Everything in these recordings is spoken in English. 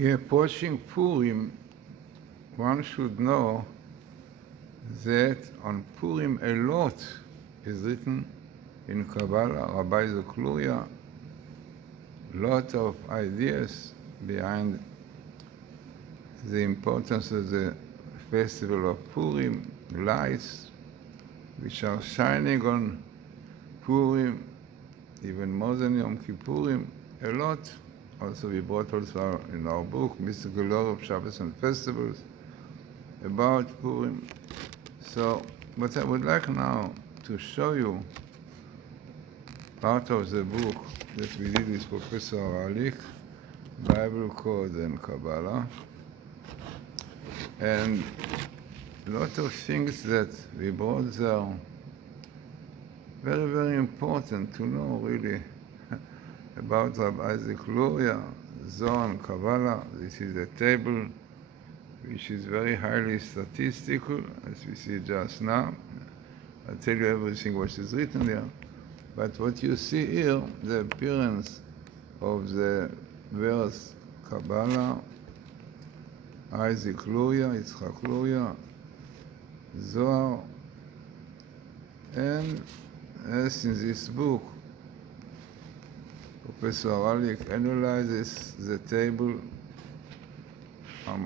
Approaching Purim, one should know that on Purim a lot is written in Kabbalah, Rabbi Zakluria, lot of ideas behind the importance of the festival of Purim, lights which are shining on Purim, even more than Yom Kippurim, a lot. Also we brought also in our book, Mystical Lore of Shabbos and Festivals, about Purim. So what I would like now to show you, part of the book that we did with Professor Alik, Bible Code and Kabbalah, and a lot of things that we brought there, very, very important to know really about Rabbi Zakluria, Zohar, Kabbalah. This is a table which is very highly statistical, as we see just now. I'll tell you everything what is written there. But what you see here, the appearance of the verse Kabbalah, Isaac Luria, Yitzchak Luria, Zohar, and as in this book, Professor Alik analyzes the table,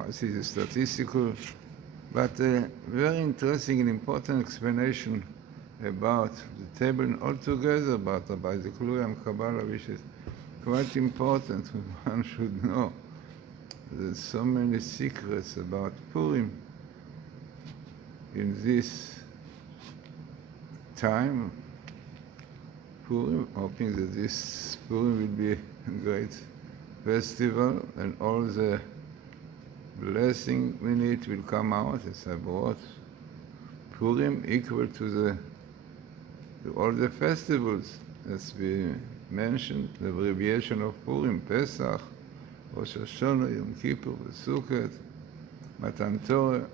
this is statistical, but a very interesting and important explanation about the table and altogether about Rabbi Zakluria and Kabbalah, which is quite important. One should know. There's so many secrets about Purim in this time. Purim, hoping that this Purim will be a great festival and all the blessing in it will come out, as I brought. Purim equal to all the festivals, as we mentioned, the abbreviation of Purim, Pesach, Rosh Hashanah, Yom Kippur, Sukkot, Matan Torah.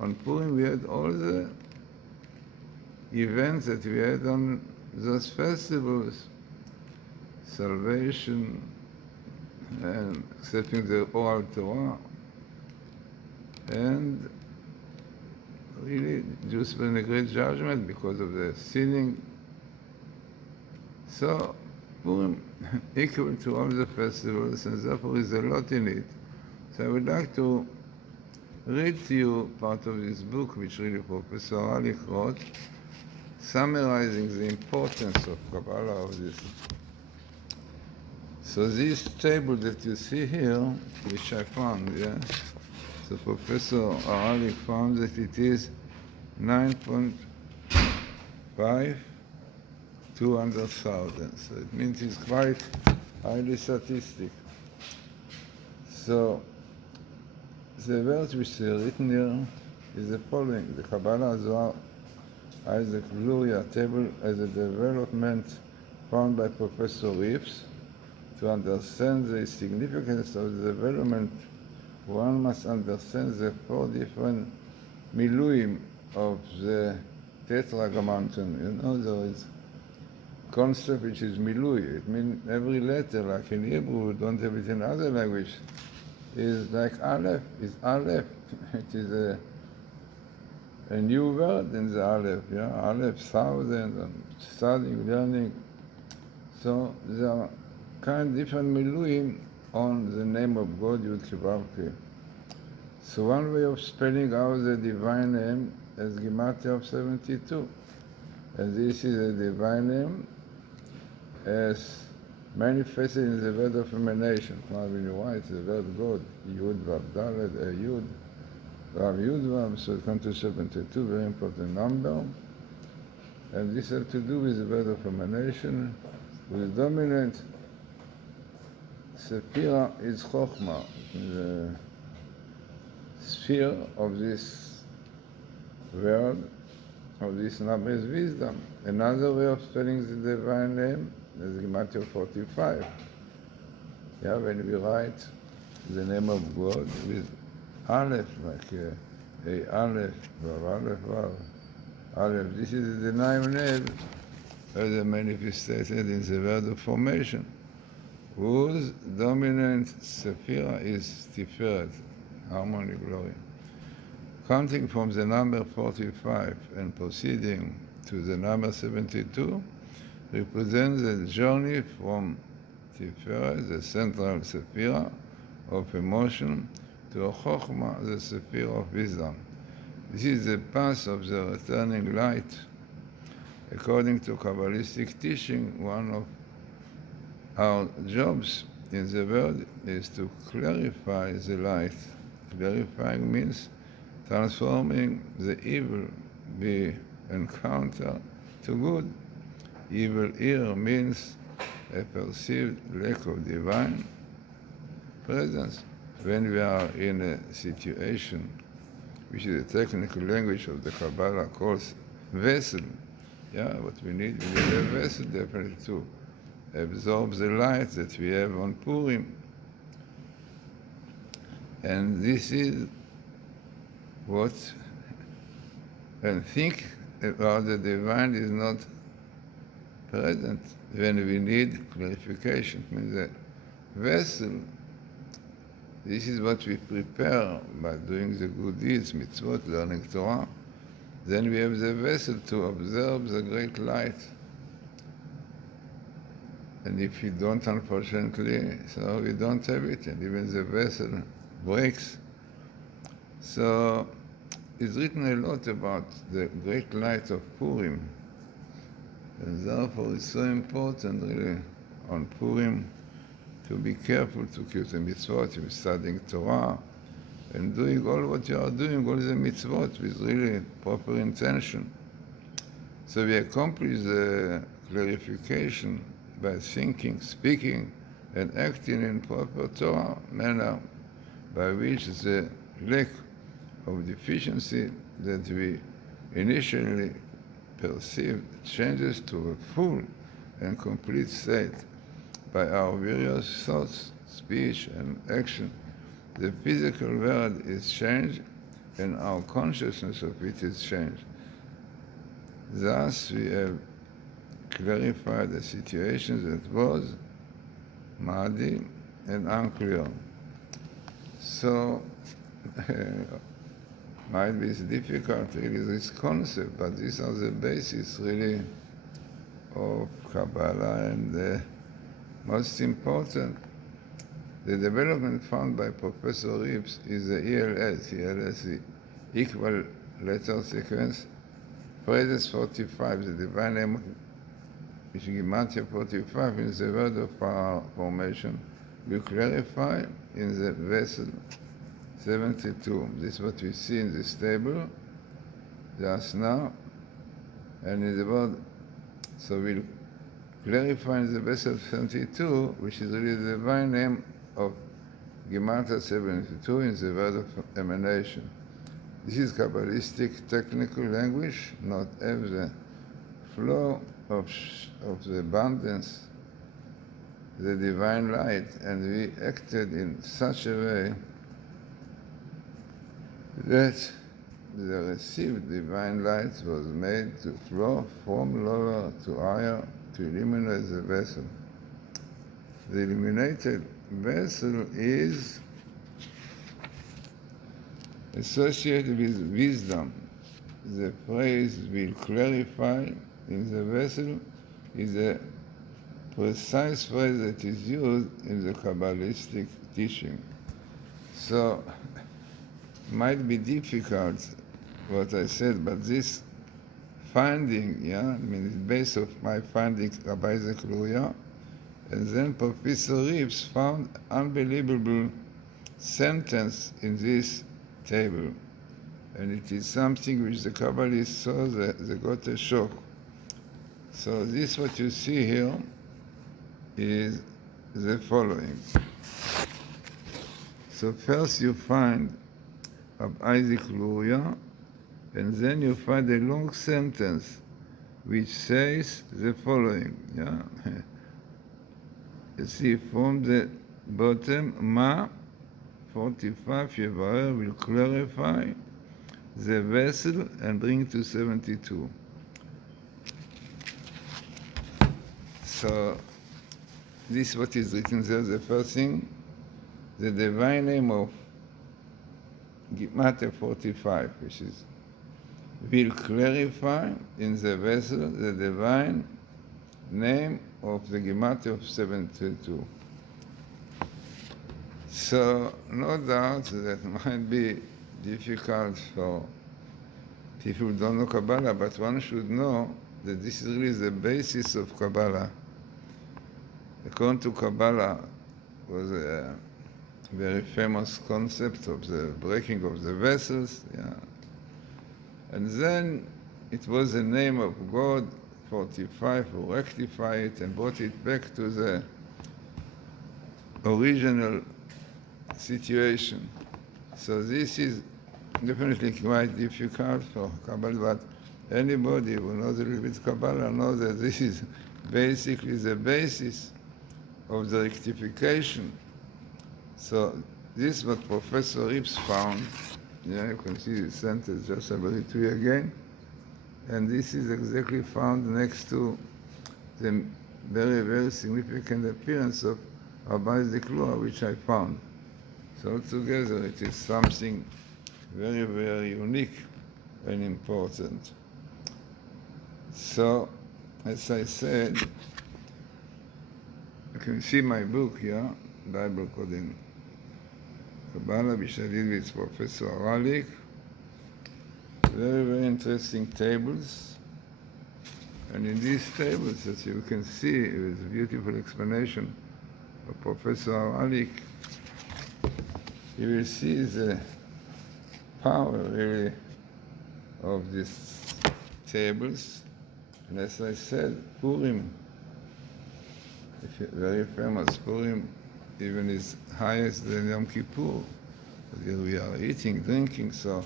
On Purim we had all the events that we had on those festivals, salvation, and accepting the oral Torah, and really Jews were in a great judgment because of the sinning. So Purim equal to all the festivals, and therefore is a lot in it. So I would like to read to you part of this book which really Professor Alik wrote, summarizing the importance of Kabbalah of this. So this table that you see here, which I found, yeah, so Professor Alik found that it is 9.5 to 100,000. So it means it's quite highly statistic. So the verse which is written here is the following: the Kabbalah Zohar Isaac Luria table as a development found by Professor Reeves. To understand the significance of the development, one must understand the 4 different miluim of the Tetragrammaton. You know, there is concept which is milui. It means every letter, like in Hebrew, we don't have it in other language, is like Aleph, is Aleph. It is a new word in the Aleph, yeah? Aleph, 1,000, and studying, learning. So there are kind of different miluim on the name of God, Yud Kei. So one way of spelling out the divine name is Gematria of 72. And this is a divine name as manifested in the word of emanation. Now when you write the word God, Yud Vav Dalet, Yud Vav Yud Vav, so it comes to 72, very important number. And this has to do with the word of emanation, with dominant Sephira is Chokhmah. The sphere of this word, of this number, is wisdom. Another way of spelling the divine name is Gematria 45. Yeah, when we write the name of God with Aleph, like a Aleph, Vav, Aleph, Vav, Aleph. This is the 9 name as manifested in the word of formation. whose dominant sephira is Tiferet, harmony, glory. Counting from the number 45 and proceeding to the number 72 represents the journey from Tiferet, the central sephira of emotion, to a Chokhmah, the sephira of wisdom. This is the path of the returning light. According to Kabbalistic teaching, one of our jobs in the world is to clarify the light. Clarifying means transforming the evil we encounter to good. Evil here means a perceived lack of divine presence. When we are in a situation, which is the technical language of the Kabbalah calls vessel, what we need a vessel definitely to absorb the light that we have on Purim. And this is what, and think about the divine is not present when we need clarification. It means the vessel, this is what we prepare by doing the good deeds, mitzvot, learning Torah. Then we have the vessel to observe the great light. And if you don't, unfortunately, so we don't have it, and even the vessel breaks. So it's written a lot about the great light of Purim. And therefore it's so important, really, on Purim, to be careful to keep the mitzvot, to be studying Torah, and doing all what you are doing, all the mitzvot, with really proper intention. So we accomplish the clarification by thinking, speaking, and acting in proper Torah manner, by which the lack of deficiency that we initially perceived changes to a full and complete state by our various thoughts, speech, and action. The physical world is changed, and our consciousness of it is changed. Thus, we have clarified the situation that was muddy and unclear. So, might be difficult, really, this concept, but these are the basis, really, of Kabbalah, and the most important. The development found by Professor Reeves is the ELS. ELS, the equal letter sequence. Phrases 45, the divine name, which is Matityahu 45, in the word of our formation, will clarify in the vessel 72. This is what we see in this table just now. And in the word, so we'll clarify in the vessel 72, which is really the divine name of Gematria 72 in the word of emanation. This is Kabbalistic technical language, not have the flow of the abundance, the divine light, and we acted in such a way that the received divine light was made to flow from lower to higher to illuminate the vessel. The illuminated vessel is associated with wisdom. The phrase will clarify in the vessel is a precise phrase that is used in the Kabbalistic teaching. So, might be difficult what I said, but this finding, it's based of my finding Rabbi Zechariah, and then Professor Reeves found unbelievable sentence in this table. And it is something which the Kabbalists saw, they got a shock. So this, what you see here, is the following. So first you find Isaac Luria, and then you find a long sentence which says the following. You see, from the bottom, Ma 45 Yevarer will clarify the vessel and bring to 72. So this what is written there, the first thing, the divine name of Gematria 45, which is, will clarify in the vessel the divine name of the Gematria of 72. So no doubt that might be difficult for people who don't know Kabbalah, but one should know that this is really the basis of Kabbalah. According to Kabbalah, was a very famous concept of the breaking of the vessels, and then it was the name of God 45 who rectified it and brought it back to the original situation. So this is definitely quite difficult for Kabbalah, but anybody who knows a little bit Kabbalah knows that this is basically the basis of the rectification. So this is what Professor Rips found. You can see the sentence, just I will read to you again. And this is exactly found next to the very, very significant appearance of Rabbi Ziklua, which I found. So altogether it is something very, very unique and important. So, as I said, you can see my book here, Bible Coding Kabbalah, which I did with Professor Aralik. Very, very interesting tables. And in these tables, as you can see, with a beautiful explanation of Professor Aralik, you will see the power, really, of these tables. And as I said, Purim, very famous Purim, even is highest than Yom Kippur. Here we are eating, drinking, so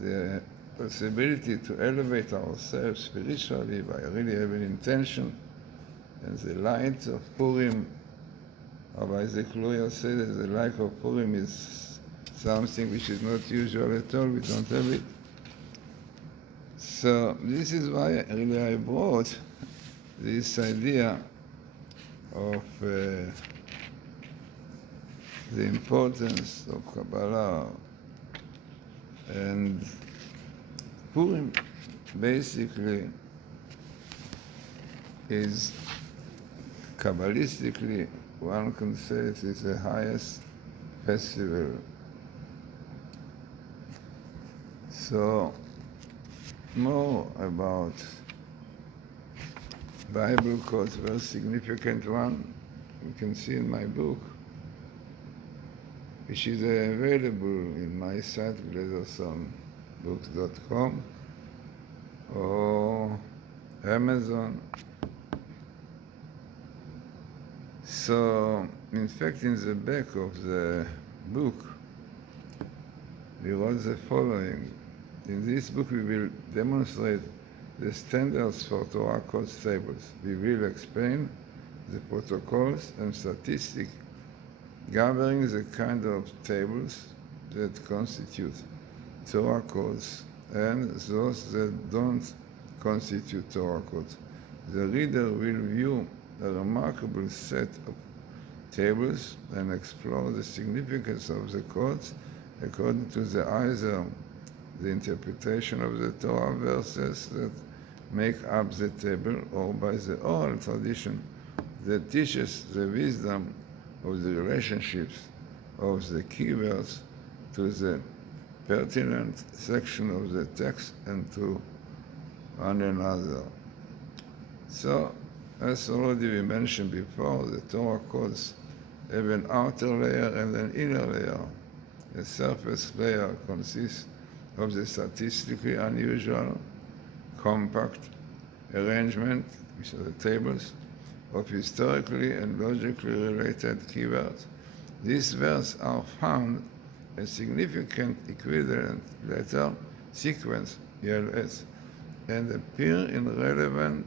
the possibility to elevate ourselves spiritually by really having intention, and the light of Purim, Rabbi Ziklua said that the light of Purim is something which is not usual at all, we don't have it. So this is why really I brought this idea of the importance of Kabbalah. And Purim basically is, Kabbalistically, one can say it is the highest festival. So, more about Bible quotes, very significant one, you can see in my book, which is available in my site, glazersonbooks.com, or Amazon. So, in fact, in the back of the book, we wrote the following. In this book, we will demonstrate the standards for Torah codes tables. We will explain the protocols and statistics governing the kind of tables that constitute Torah codes and those that don't constitute Torah codes. The reader will view a remarkable set of tables and explore the significance of the codes according to either the interpretation of the Torah verses that make up the table, or by the oral tradition that teaches the wisdom of the relationships of the keywords to the pertinent section of the text and to one another. So, as already we mentioned before, the Torah codes have an outer layer and an inner layer. The surface layer consists of the statistically unusual, compact arrangement, which are the tables, of historically and logically related keywords. These words are found a significant equivalent letter sequence, ELS, and appear in relevant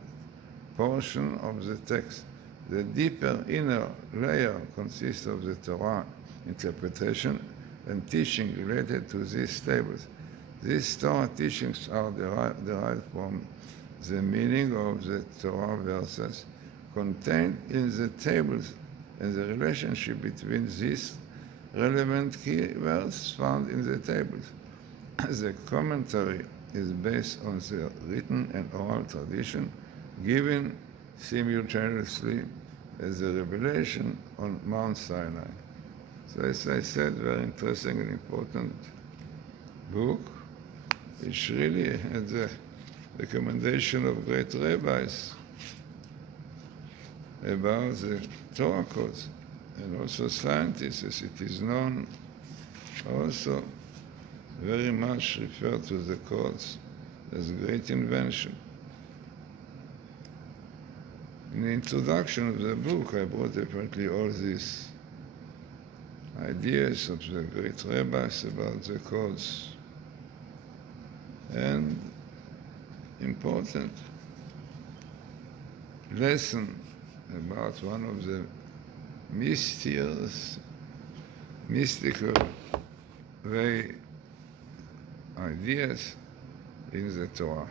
portion of the text. The deeper inner layer consists of the Torah interpretation and teaching related to these tables. These Torah teachings are derived from the meaning of the Torah verses contained in the tables and the relationship between these relevant key words found in the tables. The commentary is based on the written and oral tradition given simultaneously as a revelation on Mount Sinai. So as I said, very interesting and important book, which really had the recommendation of great rabbis about the Torah codes, and also scientists, as it is known, also very much refer to the codes as great invention. In the introduction of the book, I brought apparently all these ideas of the great rabbis about the codes, and important lesson about one of the mystical way ideas in the Torah.